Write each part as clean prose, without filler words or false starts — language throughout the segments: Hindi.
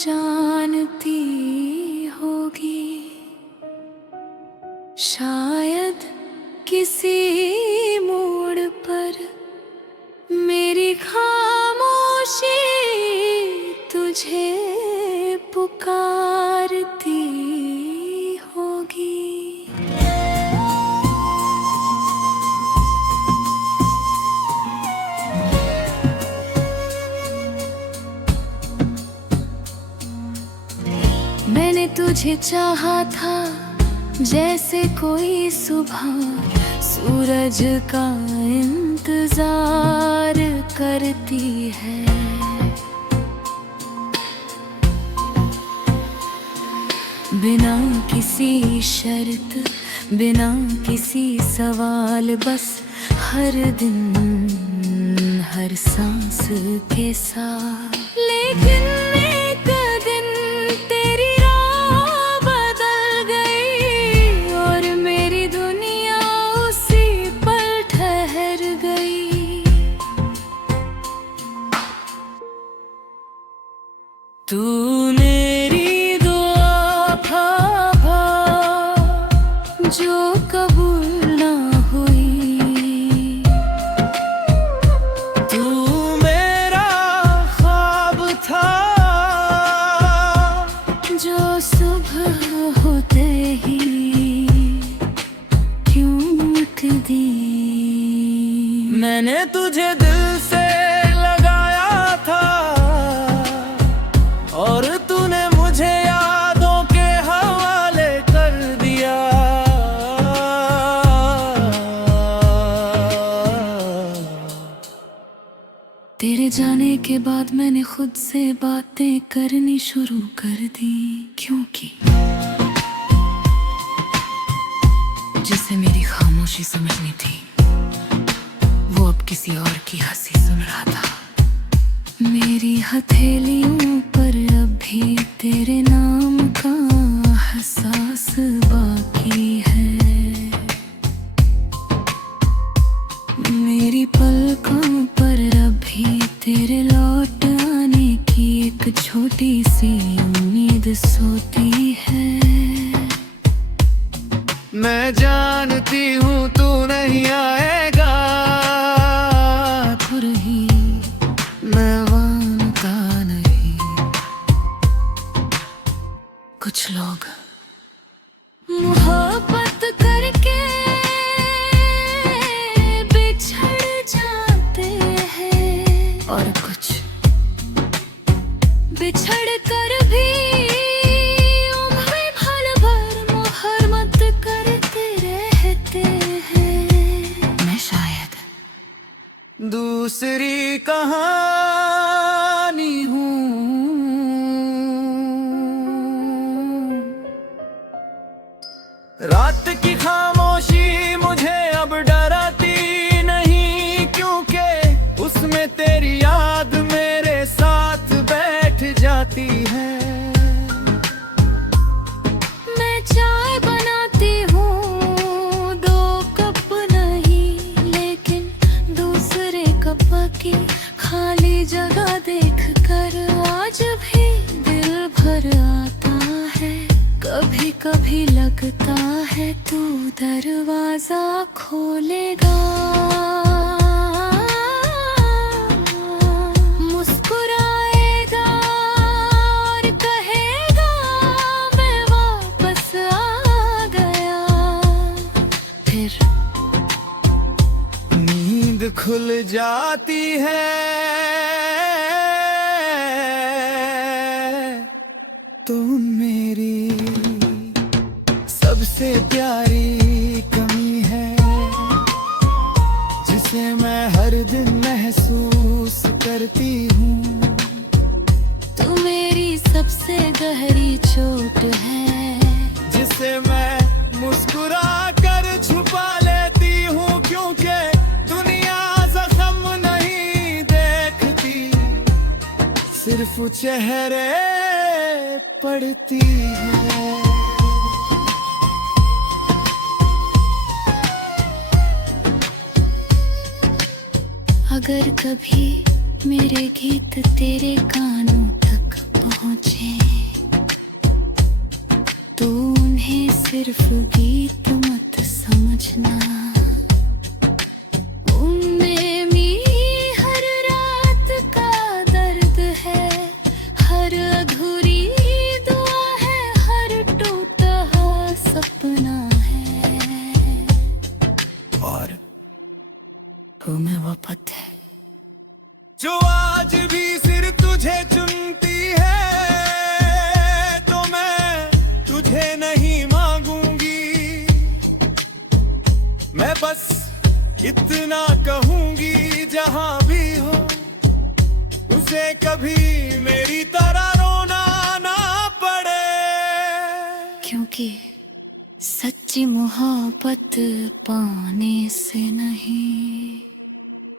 जानती होगी, शायद किसी मोड़ पर मेरी खामोशी तुझे पुकारती होगी। मैंने तुझे चाहा था जैसे कोई सुबह सूरज का इंतजार करती है। बिना किसी शर्त, बिना किसी सवाल, बस हर दिन हर सांस के साथ। लेकिन एक दिन तेरी राह बदल गई और मेरी दुनिया उसी पल ठहर गई। तू मेरी जो कबूल ना हुई, तू मेरा ख्वाब था जो सुबह होते ही टूट दी। मैंने तुझे दिल से लगाया था और तूने मुझे यादों के हवाले कर दिया। तेरे जाने के बाद मैंने खुद से बातें करनी शुरू कर दी, क्योंकि जिसे मेरी खामोशी समझनी थी वो अब किसी और की हंसी सुन रहा था। मेरी हथेलियों पर अब भी तेरे नाम का एहसास बाकी है। मेरी पलकों पर अभी तेरे लौट आने की एक छोटी सी उम्मीद सोती है। मैं जानती हूँ तू नहीं आएगा, रही मैं मानता नहीं। कुछ लोग मोहब्बत करके और कुछ बिछड़ कर भी उम्र भर भर मोहब्बत करते रहते हैं। मैं शायद दूसरी कहानी हूँ। रात की खामोशी मुझे अब डराती नहीं, क्योंकि उसमें तेरी याद मेरे साथ बैठ जाती है। मैं चाय बनाती हूँ दो कप नहीं, लेकिन दूसरे कप की खाली जगह देखकर आज भी दिल भर आता है। कभी कभी लगता है तू दरवाजा खोलेगा, मुस्कुराएगा और कहेगा मैं वापस आ गया। फिर नींद खुल जाती है तो मेरी सबसे प्यारी कमी है, जिसे मैं हर दिन महसूस करती हूँ। तू मेरी सबसे गहरी चोट है, जिसे मैं मुस्कुरा कर छुपा लेती हूँ, क्योंकि दुनिया जख्म नहीं देखती, सिर्फ चेहरे पड़ती है। अगर कभी मेरे गीत तेरे कानों तक पहुँचे तो उन्हें सिर्फ गीत मत समझना। उनमें मेरी हर रात का दर्द है, हर अधूरी दुआ है, हर टूटा सपना है। और तुम्हें वो पता है जो आज भी सिर्फ तुझे चुनती है, तो मैं तुझे नहीं मांगूंगी। मैं बस इतना कहूंगी, जहां भी हो उसे कभी मेरी तरह रोना ना पड़े। क्योंकि सच्ची मोहब्बत पाने से नहीं,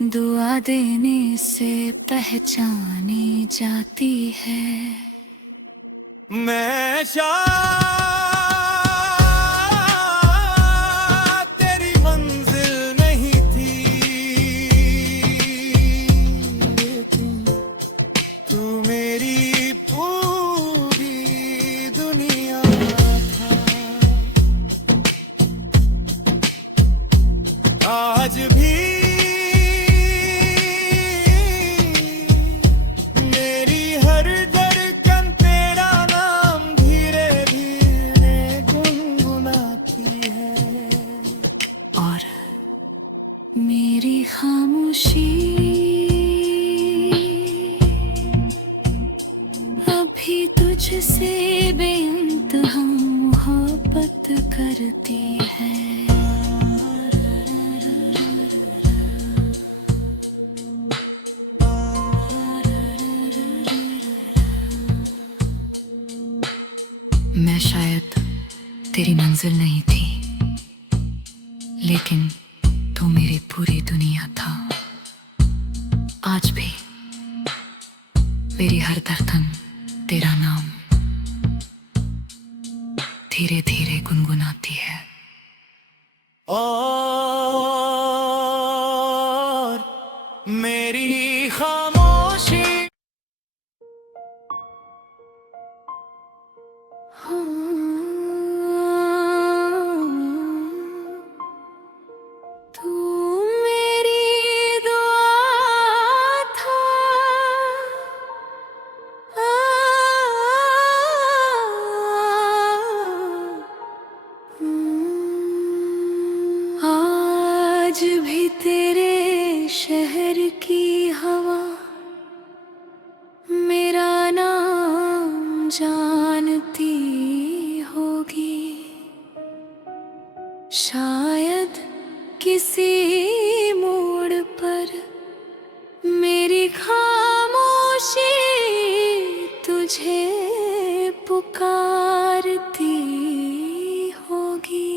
दुआ देने से पहचानी जाती है। मैं तेरी मंजिल नहीं थी, तू मेरी पूरी दुनिया था। आज भी मेरी खामोशी अभी तुझसे बेइंतहा मोहब्बत करती है। मैं शायद तेरी मंजिल नहीं थी, लेकिन तू मेरी पूरी दुनिया था। आज भी मेरी हर धड़कन तेरा नाम धीरे धीरे गुनगुनाती है। और मेरी खामोशी आज भी तेरे शहर की हवा मेरा नाम जानती होगी। शायद किसी मोड़ पर मेरी खामोशी तुझे पुकारती होगी।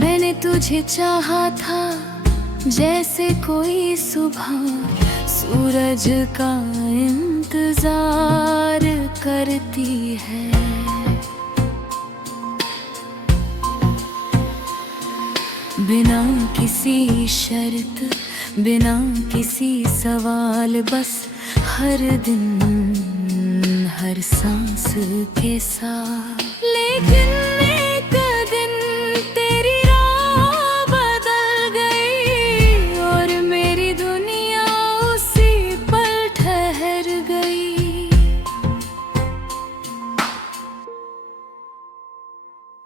मैंने तुझे चाहा था जैसे कोई सुबह सूरज का इंतजार करती है। बिना किसी शर्त, बिना किसी सवाल, बस हर दिन हर सांस के साथ। लेकिन एक दिन तेरी राह बदल गई और मेरी दुनिया उसी पल ठहर गई।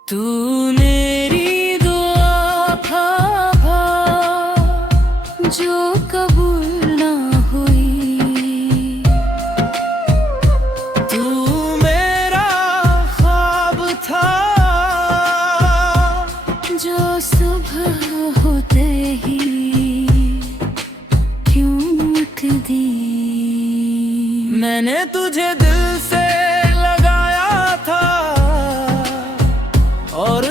तू मेरी दुआ था जो कबूल ना हुई। तू मेरा ख्वाब था जो सुबह होते ही टूट दी। मैंने तुझे दिल से लगाया था और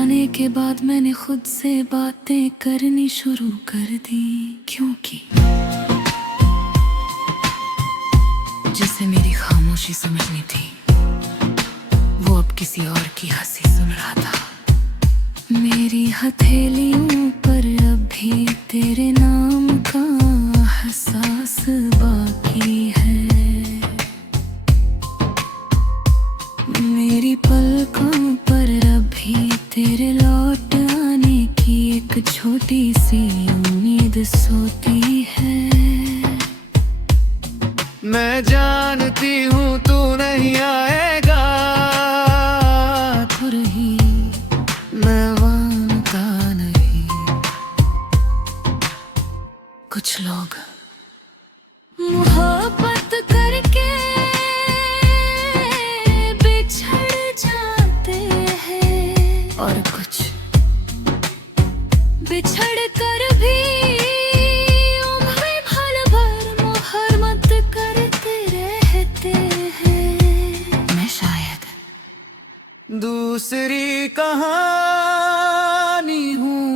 जाने के बाद मैंने खुद से बातें करनी शुरू कर दी, क्योंकि जिसे मेरी खामोशी समझनी थी वो अब किसी और की हंसी सुन रहा था। मेरी हथेलियों पर अब भी तेरे नाम का एहसास बाकी है। मेरी पलकों पर अभी तेरे लौट आने की एक छोटी सी उम्मीद सोती है। मैं जानती हूँ तू नहीं आएगा, तो रही मैं मानता नहीं। कुछ लोग मोहब्बत करके बिछड़ जाते हैं, और कुछ बिछड़ कर भी उम्र भर भर मोहब्बत करते रहते हैं। मैं शायद दूसरी कहानी हूँ,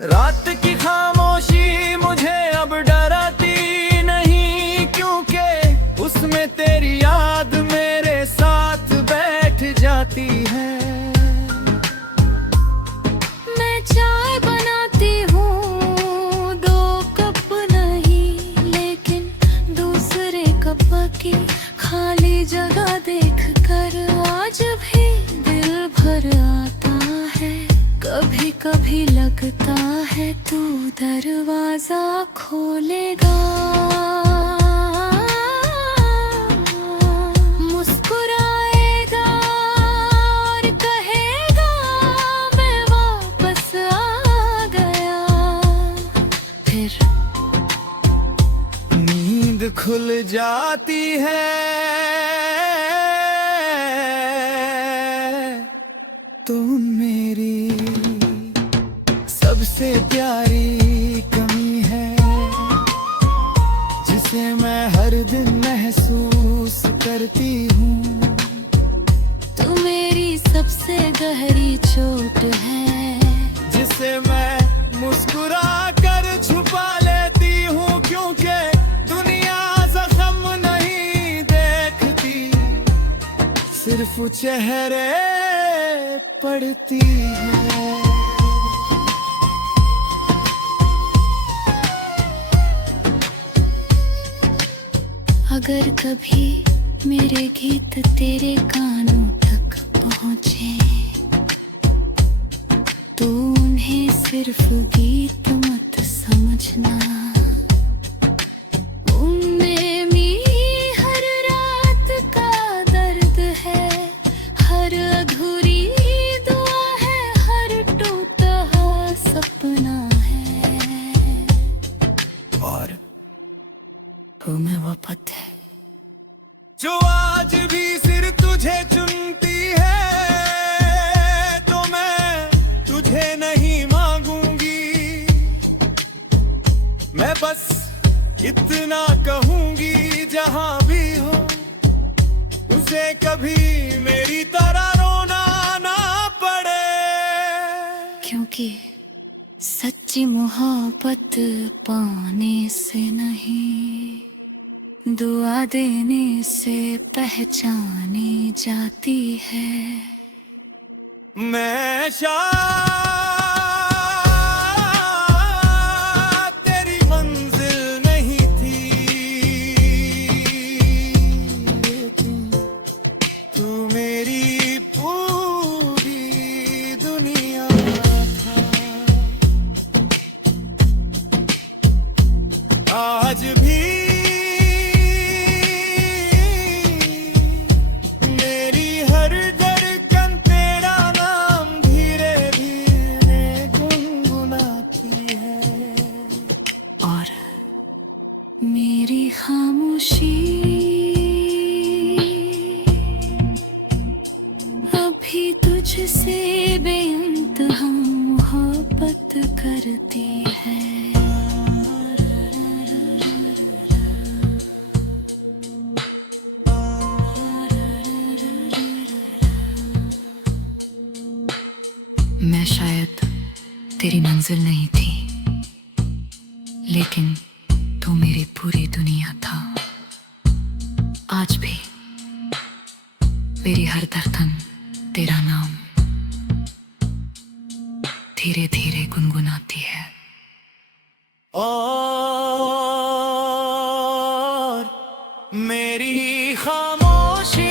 रात की खामोशी मुझे अब डराती नहीं, क्योंकि उसमें तेरी याद मेरे साथ बैठ जाती है। मैं चाय बनाती हूँ 2 कप नहीं, लेकिन दूसरे कप की खाली जगह देखकर आज भी दिल भर आता है। कभी कभी लगता है तू दरवाजा खोलेगा, मुस्कुराएगा और कहेगा मैं वापस आ गया। फिर नींद खुल जाती है तो मेरी सबसे प्यारी कमी है, जिसे मैं हर दिन महसूस करती हूँ। तू मेरी सबसे गहरी चोट है, जिसे मैं मुस्कुरा कर छुपा लेती हूँ, क्योंकि दुनिया जख्म नहीं देखती, सिर्फ चेहरे पड़ती है। अगर कभी मेरे गीत तेरे कानों तक पहुँचे तो उन्हें सिर्फ गीत मत समझना। उनमें मेरी हर रात का दर्द है, हर अधूरी दुआ है, हर टूटा सपना है, और तुम्हें वो पता है जो आज भी सिर तुझे चुनती है, तो मैं तुझे नहीं मांगूंगी। मैं बस इतना कहूंगी जहां भी हो उसे कभी मेरी तरह रोना ना पड़े, क्योंकि सच्ची मोहब्बत पाने से नहीं, दुआ देने से पहचानी जाती है। मैं शायद तेरी मंजिल नहीं थी, लेकिन तू मेरी पूरी दुनिया था। आज भी मेरी खामोशी अभी तुझसे बेइंतहा मोहब्बत करती है। मैं शायद तेरी मंजिल नहीं थी, लेकिन तू मेरी पूरी दुनिया था। आज भी मेरी हर धड़कन तेरा नाम धीरे धीरे गुनगुनाती है। और मेरी खामोशी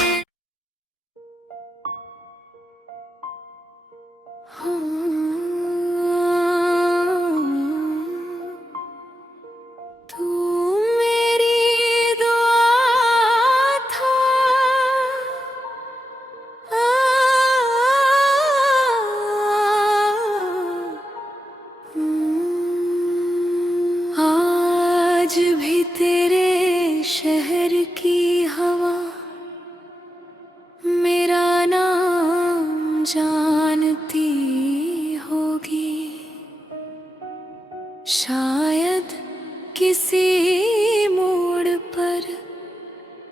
तू मेरी दुआ था, आज भी तेरे शहर की हवा मेरा नाम जानती होगी। शायद किसी मोड़ पर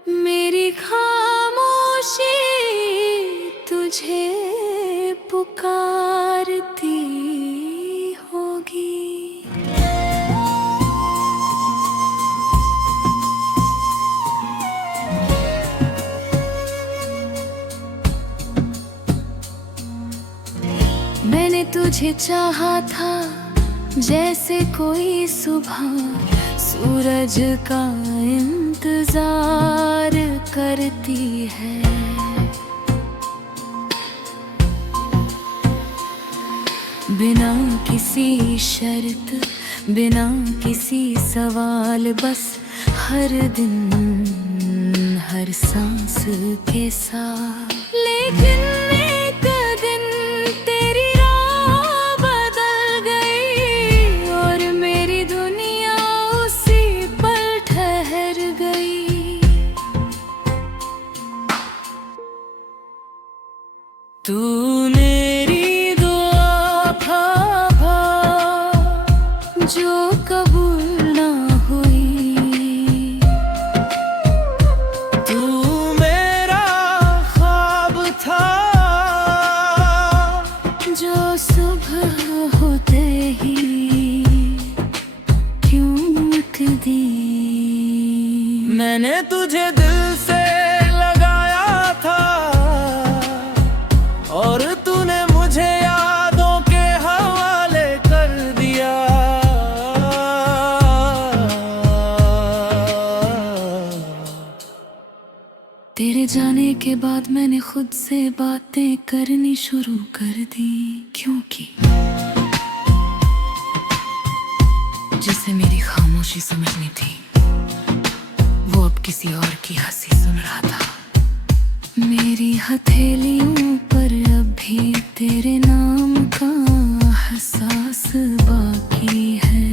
मेरी खामोशी तुझे पुकारती होगी। मैंने तुझे चाहा था जैसे कोई सुबह सूरज का इंतजार करती है। बिना किसी शर्त, बिना किसी सवाल, बस हर दिन हर सांस के साथ। लेकिन एक दिन तेरी राह बदल गई और मेरी दुनिया उसी पल ठहर गई। तू मेरी दुआ था जो कबूल ना हुई। तू मेरा ख्वाब था जो सुबह होते ही क्यों दी। मैंने तुझे दिल से लगाया था और तूने मुझे यादों के हवाले कर दिया। तेरे जाने के बाद मैंने खुद से बातें करनी शुरू कर दी, क्योंकि जिसे मेरी खामोशी समझनी थी वो अब किसी और की हंसी सुन रहा था। मेरी हथेलियों पर अब भी तेरे नाम का एहसास बाकी है।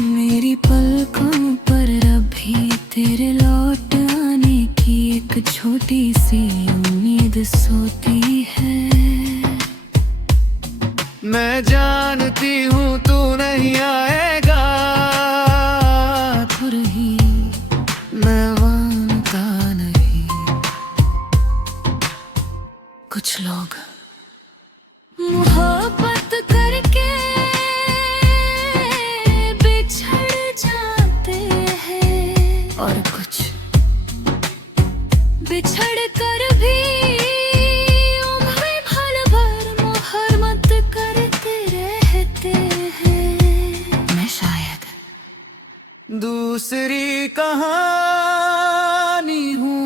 मेरी पलकों पर अब भी तेरे लौट आने की एक छोटी सी उम्मीद सोती है। मैं जानती हूँ तू नहीं आएगा, खुद ही मैं मानता नहीं। कुछ लोग मोहब्बत करके बिछड़ जाते हैं और कुछ बिछड़ कर भी उम्र भर भर मोहब्बत करते रहते हैं। मैं शायद दूसरी कहानी हूँ।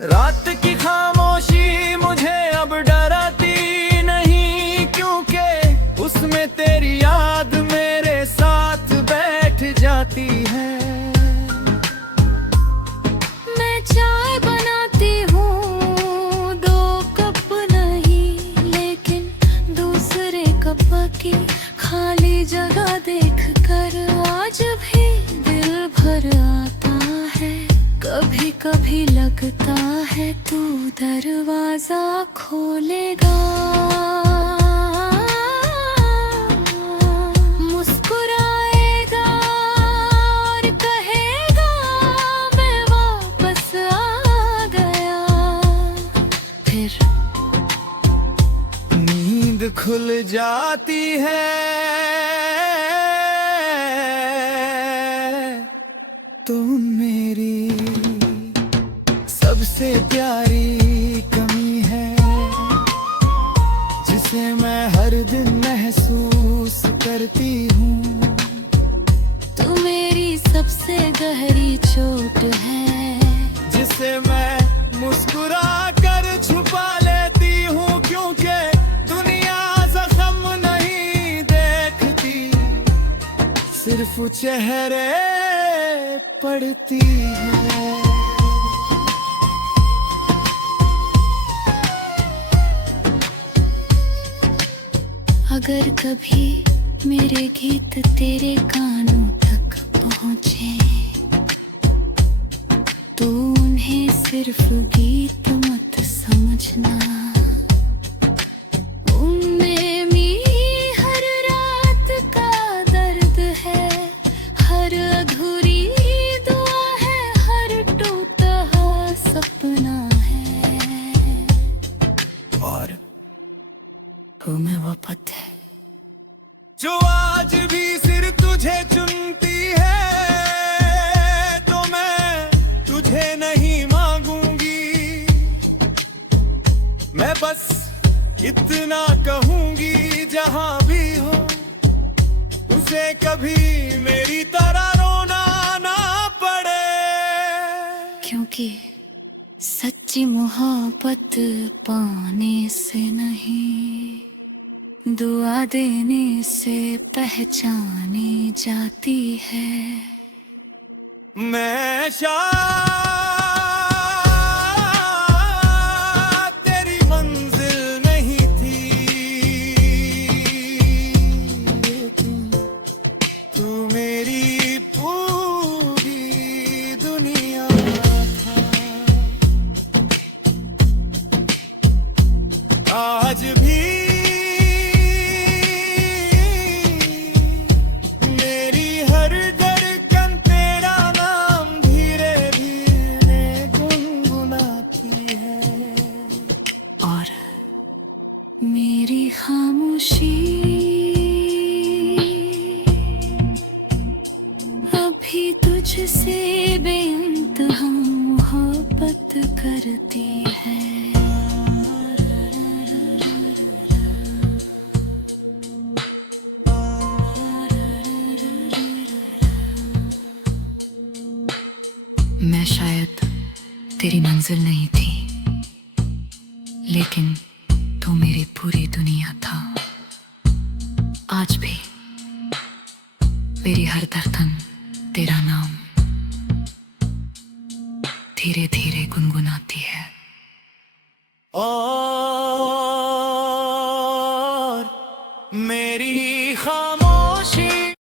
रात की खामोशी मुझे अब डराती नहीं, क्योंकि उसमें तेरी याद मेरे साथ बैठ जाती है। मैं चाय बनाती हूँ 2 कप नहीं, लेकिन दूसरे कप की खाली जगह देखकर आज भी दिल भर आता है। कभी कभी लगता है तू दरवाजा खोलेगा, मुस्कुराएगा और कहेगा आती है तुम मेरी सबसे प्यारी कमी है, जिसे मैं हर दिन महसूस करती हूँ। तू मेरी सबसे गहरी चोट है, जिसे मैं मुस्कुरा कर छुपा लेती हूँ, क्योंकि दुनिया जख्म नहीं देखती, सिर्फ चेहरे पड़ती है। अगर कभी मेरे गीत तेरे कानों तक पहुँचे, तो उन्हें सिर्फ गीत मत समझना। उनमें मेरी हर रात का दर्द है, हर अधूरी दुआ है, हर टूटा सपना है, और तुम्हें वो पता है जो आज भी सिर तुझे चुनती है, तो मैं तुझे नहीं मांगूंगी। मैं बस इतना कहूंगी, जहां भी हो उसे कभी मेरी तरह रोना ना पड़े, क्योंकि सच्ची मोहब्बत पाने से नहीं, दुआ देने से पहचानी जाती है। मैं शायद तेरी मंजिल नहीं थी, तू मेरी पूरी दुनिया था। आज भी मेरी खामोशी अभी तुझसे बेइंतहा मोहब्बत करती है। मैं शायद तेरी मंजिल नहीं थी, लेकिन तू मेरी पूरी दुनिया था। आज भी मेरी हर धड़कन तेरा नाम धीरे धीरे गुनगुनाती है।